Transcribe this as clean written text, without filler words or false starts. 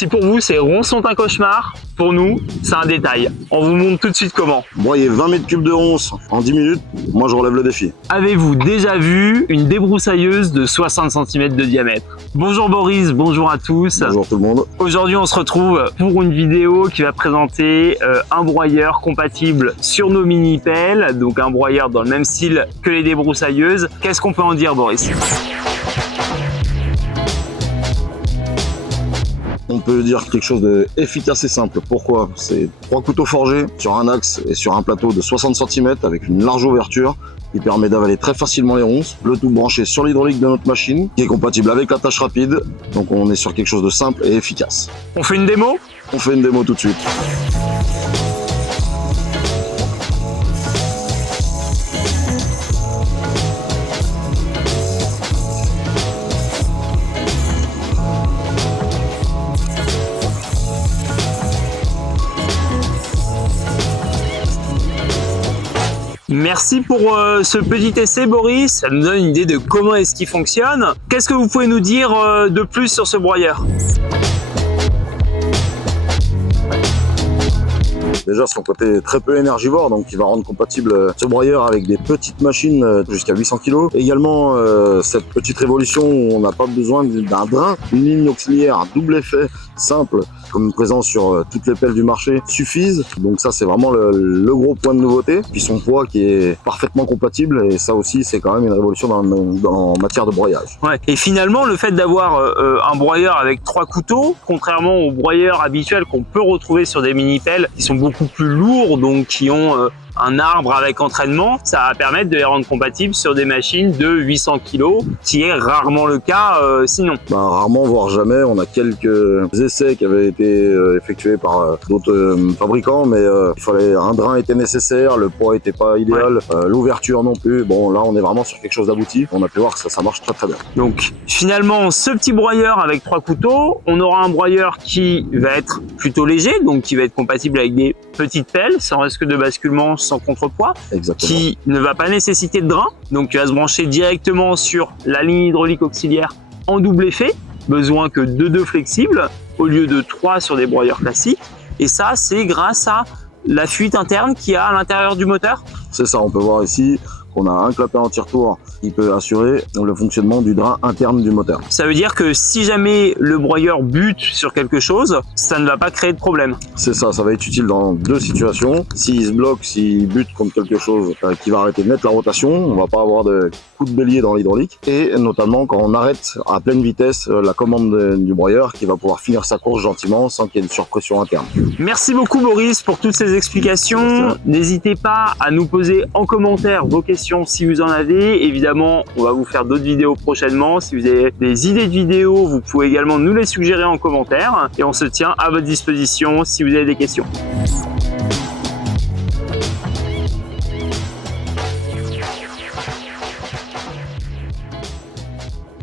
Si pour vous ces ronds sont un cauchemar, pour nous c'est un détail. On vous montre tout de suite comment. Broyer 20 mètres cubes de ronces en 10 minutes, moi je relève le défi. Avez-vous déjà vu une débroussailleuse de 60 cm de diamètre? Bonjour Boris, bonjour à tous. Bonjour tout le monde. Aujourd'hui on se retrouve pour une vidéo qui va présenter un broyeur compatible sur nos mini pelles, donc un broyeur dans le même style que les débroussailleuses. Qu'est-ce qu'on peut en dire Boris? On peut dire quelque chose d'efficace et simple. Pourquoi? C'est 3 couteaux forgés sur un axe et sur un plateau de 60 cm avec une large ouverture qui permet d'avaler très facilement les ronces. Le tout branché sur l'hydraulique de notre machine qui est compatible avec la tâche rapide. Donc on est sur quelque chose de simple et efficace. On fait une démo? On fait une démo tout de suite. Merci pour ce petit essai Boris, ça nous donne une idée de comment est-ce qu'il fonctionne. Qu'est-ce que vous pouvez nous dire de plus sur ce broyeur? Déjà son côté très peu énergivore, donc il va rendre compatible ce broyeur avec des petites machines jusqu'à 800 kg. Également cette petite révolution où on n'a pas besoin d'un drain, une ligne auxiliaire à double effet simple comme présent sur toutes les pelles du marché suffisent. Donc ça c'est vraiment le gros point de nouveauté. Puis son poids qui est parfaitement compatible et ça aussi c'est quand même une révolution en matière de broyage. Ouais. Et finalement le fait d'avoir un broyeur avec 3 couteaux, contrairement aux broyeurs habituels qu'on peut retrouver sur des mini pelles qui sont beaucoup plus lourds, donc qui ont un arbre avec entraînement, ça va permettre de les rendre compatibles sur des machines de 800 kg, qui est rarement le cas sinon. Rarement, voire jamais. On a quelques essais qui avaient été effectués par d'autres fabricants, mais un drain était nécessaire, le poids était pas idéal, l'ouverture non plus. Bon, là, on est vraiment sur quelque chose d'abouti. On a pu voir que ça marche très très bien. Donc, finalement, ce petit broyeur avec 3 couteaux, on aura un broyeur qui va être plutôt léger, donc qui va être compatible avec des petites pelles, sans risque de basculement, sans contrepoids. Exactement. Qui ne va pas nécessiter de drain, donc qui va se brancher directement sur la ligne hydraulique auxiliaire en double effet, besoin que de 2 flexibles au lieu de 3 sur des broyeurs classiques, et ça c'est grâce à la fuite interne qu'il y a à l'intérieur du moteur. C'est ça, on peut voir ici qu'on a un clapet anti-retour qui peut assurer le fonctionnement du drain interne du moteur. Ça veut dire que si jamais le broyeur bute sur quelque chose, ça ne va pas créer de problème. C'est ça, ça va être utile dans 2 situations. S'il se bloque, s'il bute contre quelque chose qui va arrêter net la rotation, on va pas avoir de coup de bélier dans l'hydraulique. Et notamment quand on arrête à pleine vitesse la commande du broyeur qui va pouvoir finir sa course gentiment sans qu'il y ait une surpression interne. Merci beaucoup Boris pour toutes ces explications. N'hésitez pas à nous poser en commentaire vos questions si vous en avez. Évidemment, on va vous faire d'autres vidéos prochainement. Si vous avez des idées de vidéos, vous pouvez également nous les suggérer en commentaire et on se tient à votre disposition si vous avez des questions.